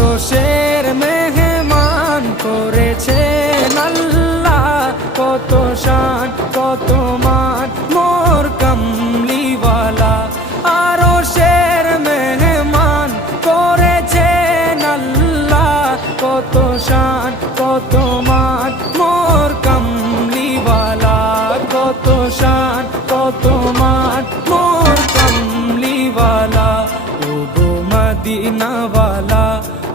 শের মেহমান করেছে আল্লাহ। কত শান, কত মান, মোর কমলিওয়ালা। আরও শের মেহমান করেছে আল্লাহ। কত শান, কত মান, মোর কমলিওয়ালা। কত শান, কত মান, মোর কমলিওয়ালা। মদিনাওয়ালা।